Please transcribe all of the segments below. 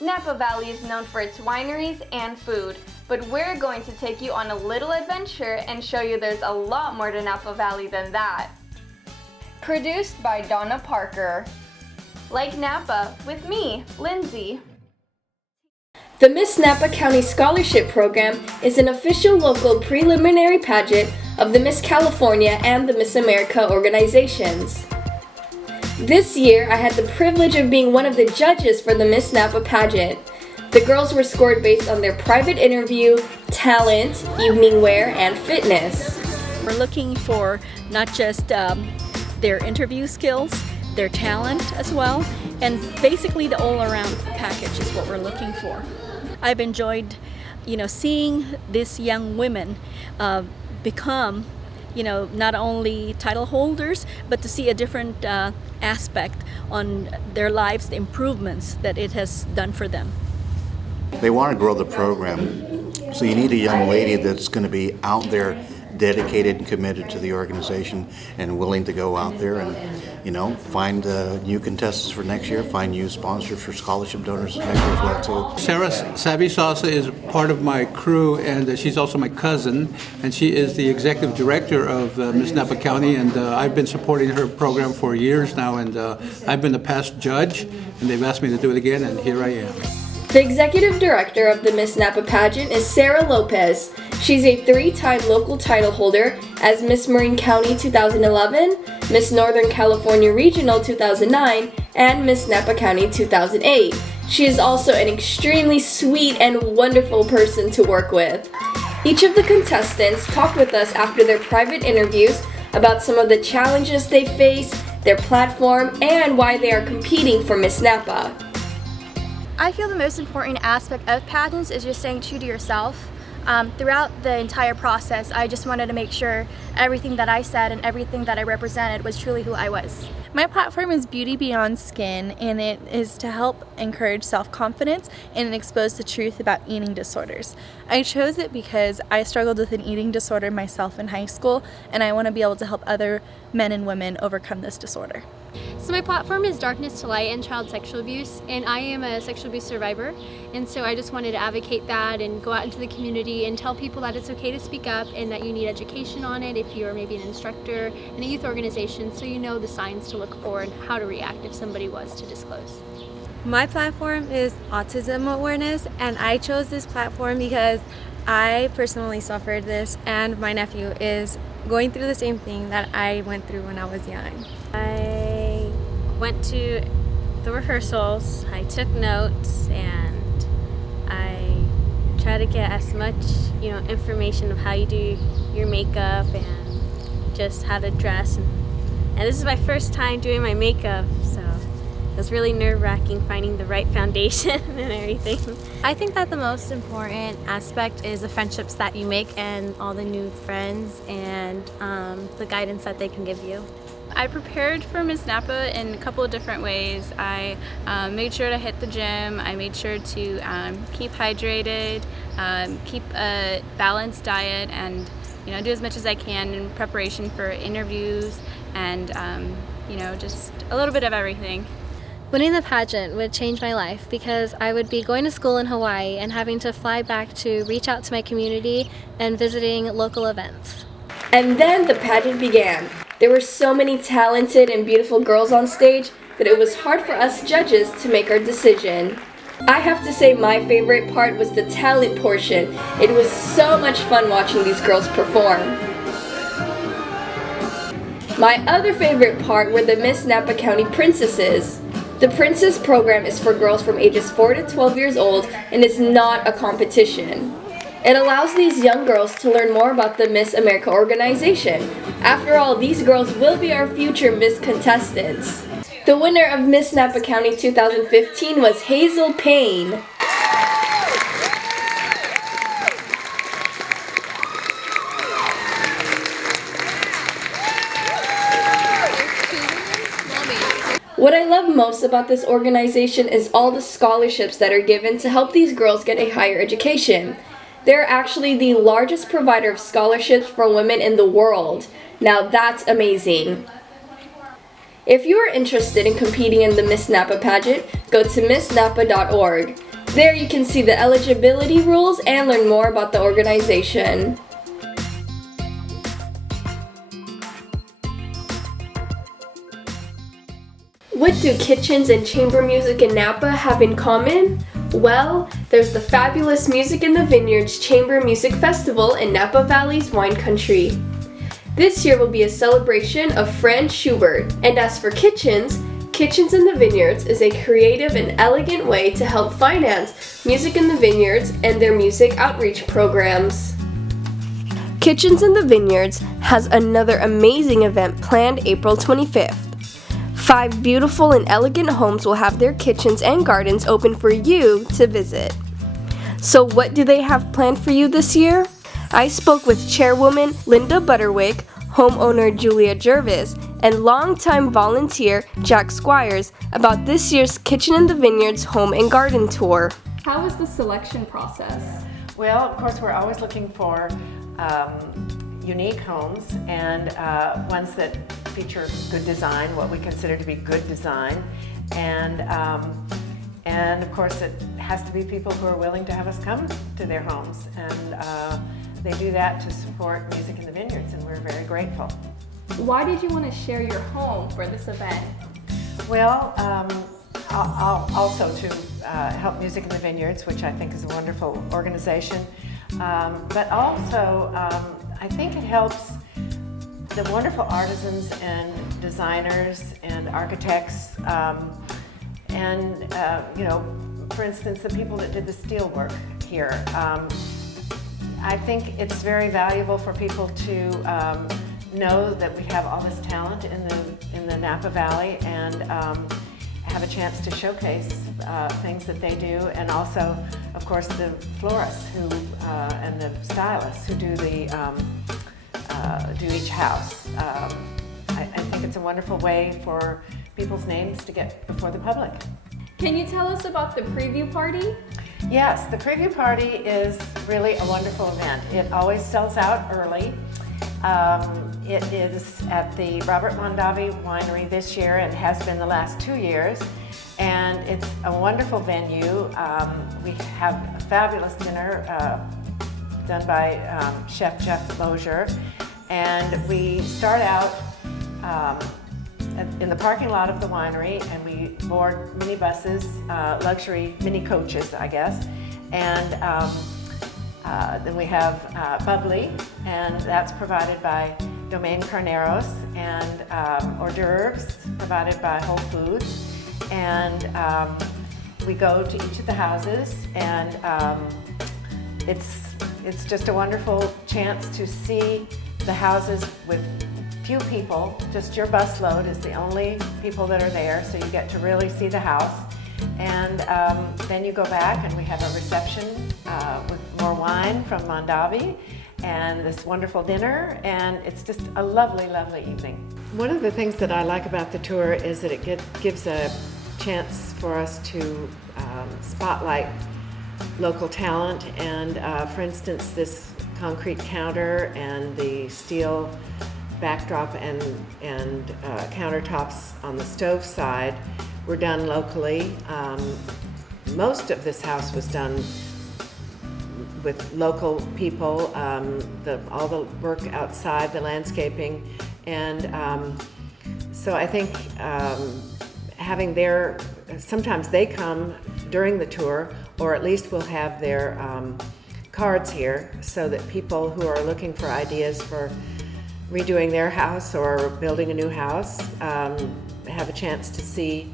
Napa Valley is known for its wineries and food, but we're going to take you on a little adventure and show you there's a lot more to Napa Valley than that. Produced by Donna Parker. Like Napa, with me, Leanzy. The Miss Napa County Scholarship Program is an official local preliminary pageant of the Miss California and the Miss America organizations. This year, I had the privilege of being one of the judges for the Miss Napa Pageant. The girls were scored based on their private interview, talent, evening wear, and fitness. We're looking for not just their interview skills, their talent as well, and basically the all-around package is what we're looking for. I've enjoyed, seeing these young women become, not only title holders, but to see a different aspect on their lives, the improvements that it has done for them. They want to grow the program, so you need a young lady that's going to be out there, dedicated and committed to the organization and willing to go out there and, find new contestants for next year, find new sponsors for scholarship donors next year as well too. Sarah Savvy Salsa is part of my crew, and she's also my cousin, and she is the executive director of Miss Napa County, and I've been supporting her program for years now, and I've been the past judge, and they've asked me to do it again, and here I am. The executive director of the Miss Napa Pageant is Sarah Lopez. She's a 3-time local title holder as Miss Marin County 2011, Miss Northern California Regional 2009, and Miss Napa County 2008. She is also an extremely sweet and wonderful person to work with. Each of the contestants talked with us after their private interviews about some of the challenges they face, their platform, and why they are competing for Miss Napa. I feel the most important aspect of pageants is just staying true to yourself. Throughout the entire process, I just wanted to make sure everything that I said and everything that I represented was truly who I was. My platform is Beauty Beyond Skin, and it is to help encourage self-confidence and expose the truth about eating disorders. I chose it because I struggled with an eating disorder myself in high school, and I want to be able to help other men and women overcome this disorder. So my platform is Darkness to Light and Child Sexual Abuse, and I am a sexual abuse survivor, and so I just wanted to advocate that and go out into the community and tell people that it's okay to speak up and that you need education on it if you're maybe an instructor in a youth organization, so you know the signs to look for and how to react if somebody was to disclose. My platform is autism awareness, and I chose this platform because I personally suffered this, and my nephew is going through the same thing that I went through when I was young. I went to the rehearsals, I took notes, and I try to get as much information of how you do your makeup and just how to dress. And this is my first time doing my makeup, so it was really nerve-wracking finding the right foundation and everything. I think that the most important aspect is the friendships that you make and all the new friends and the guidance that they can give you. I prepared for Miss Napa in a couple of different ways. I made sure to hit the gym. I made sure to keep hydrated, keep a balanced diet, and do as much as I can in preparation for interviews and just a little bit of everything. Winning the pageant would change my life because I would be going to school in Hawaii and having to fly back to reach out to my community and visiting local events. And then the pageant began. There were so many talented and beautiful girls on stage that it was hard for us judges to make our decision. I have to say my favorite part was the talent portion. It was so much fun watching these girls perform. My other favorite part were the Miss Napa County Princesses. The Princess program is for girls from ages 4 to 12 years old and is not a competition. It allows these young girls to learn more about the Miss America organization. After all, these girls will be our future Miss contestants. The winner of Miss Napa County 2015 was Hazel Payne. What I love most about this organization is all the scholarships that are given to help these girls get a higher education. They're actually the largest provider of scholarships for women in the world. Now that's amazing. If you are interested in competing in the Miss Napa pageant, go to missnapa.org. There you can see the eligibility rules and learn more about the organization. What do kitchens and chamber music in Napa have in common? Well, there's the fabulous Music in the Vineyards Chamber Music Festival in Napa Valley's wine country. This year will be a celebration of Franz Schubert. And as for kitchens, Kitchens in the Vineyards is a creative and elegant way to help finance Music in the Vineyards and their music outreach programs. Kitchens in the Vineyards has another amazing event planned April 25th. 5 beautiful and elegant homes will have their kitchens and gardens open for you to visit. So what do they have planned for you this year? I spoke with Chairwoman Linda Butterwick, homeowner Julia Jervis, and longtime volunteer Jack Squires about this year's Kitchen in the Vineyards Home and Garden Tour. How is the selection process? Well, of course, we're always looking for unique homes and ones that feature good design, what we consider to be good design, and of course it has to be people who are willing to have us come to their homes, and they do that to support Music in the Vineyards, and we're very grateful. Why did you want to share your home for this event? Well, also to help Music in the Vineyards, which I think is a wonderful organization, but also I think it helps the wonderful artisans and designers and architects, and you know, for instance, the people that did the steel work here. I think it's very valuable for people to know that we have all this talent in the Napa Valley, and have a chance to showcase things that they do, and also, of course, the florists who and the stylists who do each house. I think it's a wonderful way for people's names to get before the public. Can you tell us about the preview party? Yes, the preview party is really a wonderful event. It always sells out early. It is at the Robert Mondavi Winery this year, and has been the last 2 years. And it's a wonderful venue. We have a fabulous dinner done by Chef Jeff Lozier. And we start out in the parking lot of the winery, and we board minibuses, luxury mini coaches, I guess. And then we have bubbly, and that's provided by Domaine Carneros, and hors d'oeuvres provided by Whole Foods. And we go to each of the houses, and it's just a wonderful chance to see the houses with few people. Just your busload is the only people that are there, so you get to really see the house. And then you go back, and we have a reception with more wine from Mondavi, and this wonderful dinner, and it's just a lovely, lovely evening. One of the things that I like about the tour is that it gives a chance for us to spotlight local talent, and for instance, this concrete counter and the steel backdrop and countertops on the stove side were done locally. Most of this house was done with local people, all the work outside, the landscaping, and so I think having sometimes they come during the tour, or at least we'll have their cards here, so that people who are looking for ideas for redoing their house or building a new house have a chance to see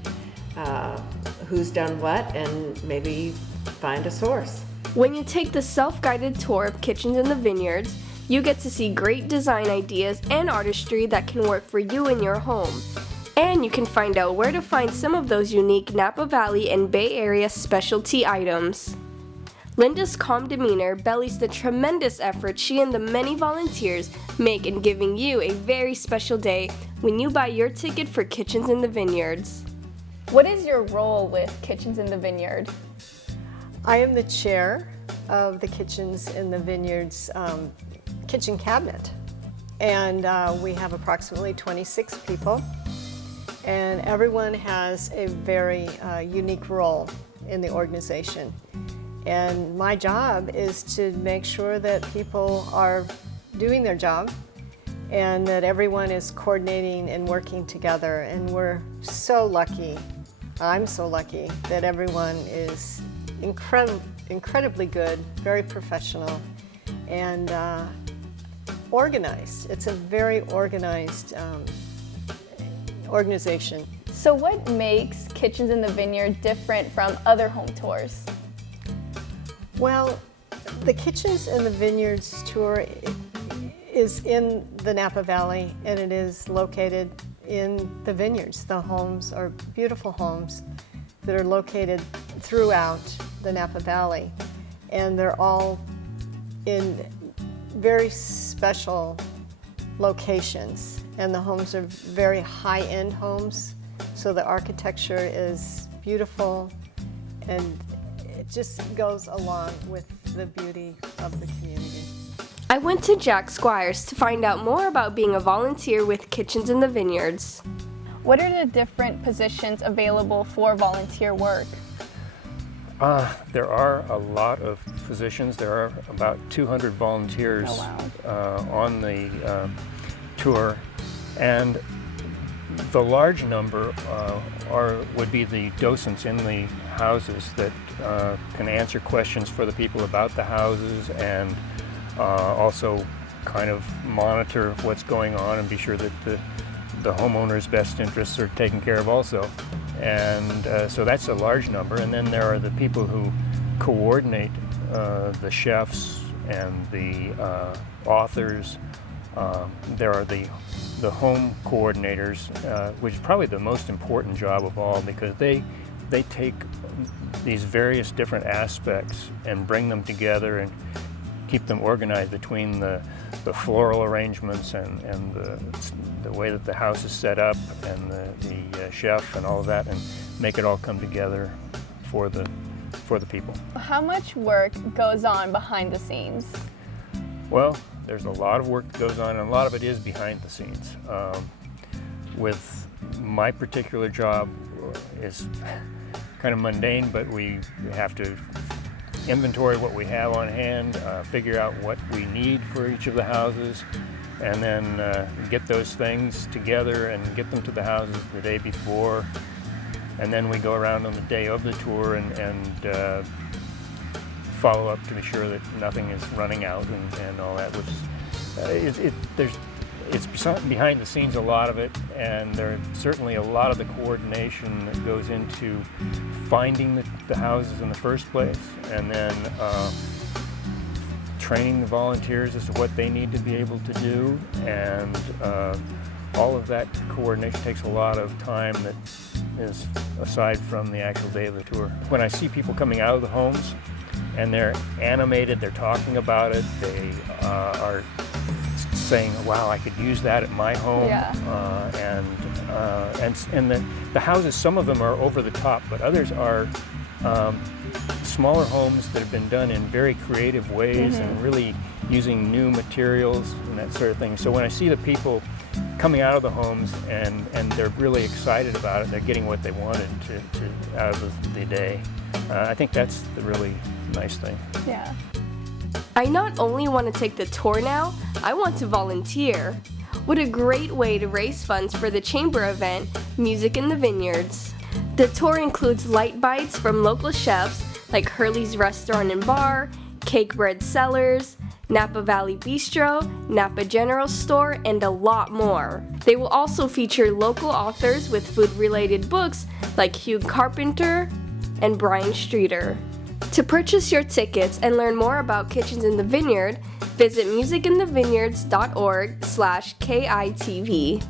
who's done what, and maybe find a source. When you take the self-guided tour of Kitchens in the Vineyards, you get to see great design ideas and artistry that can work for you in your home. And you can find out where to find some of those unique Napa Valley and Bay Area specialty items. Linda's calm demeanor belies the tremendous effort she and the many volunteers make in giving you a very special day when you buy your ticket for Kitchens in the Vineyards. What is your role with Kitchens in the Vineyard? I am the chair of the Kitchens in the Vineyards kitchen cabinet, and we have approximately 26 people. and everyone has a very unique role in the organization. And my job is to make sure that people are doing their job and that everyone is coordinating and working together. And we're so lucky, I'm so lucky, that everyone is incredibly good, very professional, and organized. It's a very organized organization. So what makes Kitchens in the Vineyard different from other home tours? Well, the Kitchens in the Vineyards tour is in the Napa Valley, and it is located in the vineyards. The homes are beautiful homes that are located throughout the Napa Valley, and they're all in very special locations, and the homes are very high-end homes, so the architecture is beautiful, and it just goes along with the beauty of the community. I went to Jack Squires to find out more about being a volunteer with Kitchens in the Vineyards. What are the different positions available for volunteer work? There are a lot of positions. There are about 200 volunteers on the tour, and the large number would be the docents in the houses that can answer questions for the people about the houses, and also kind of monitor what's going on and be sure that the homeowner's best interests are taken care of also. And so that's a large number. And then there are the people who coordinate the chefs and the authors. There are the home coordinators, which is probably the most important job of all, because they take these various different aspects and bring them together and keep them organized between the floral arrangements and the way that the house is set up and the chef and all of that, and make it all come together for the people. How much work goes on behind the scenes? Well, there's a lot of work that goes on, and a lot of it is behind the scenes. With my particular job is kind of mundane, but we have to inventory what we have on hand, figure out what we need for each of the houses, and then get those things together and get them to the houses the day before. And then we go around on the day of the tour and follow up to be sure that nothing is running out and all that, which it's behind the scenes, a lot of it, and there's certainly a lot of the coordination that goes into finding the houses in the first place, and then training the volunteers as to what they need to be able to do, and all of that coordination takes a lot of time that is aside from the actual day of the tour. When I see people coming out of the homes and they're animated, they're talking about it, they are saying, wow, I could use that at my home. Yeah. And the houses, some of them are over the top, but others are smaller homes that have been done in very creative ways and really using new materials and that sort of thing. So when I see the people coming out of the homes and they're really excited about it, they're getting what they wanted out of the day, I think that's the really nice thing. Yeah. I not only want to take the tour now, I want to volunteer. What a great way to raise funds for the chamber event, Music in the Vineyards. The tour includes light bites from local chefs like Hurley's Restaurant and Bar, Cake Bread Cellars, Napa Valley Bistro, Napa General Store, and a lot more. They will also feature local authors with food-related books like Hugh Carpenter and Brian Streeter. To purchase your tickets and learn more about Kitchens in the Vineyard, visit musicinthevineyards.org/KITV.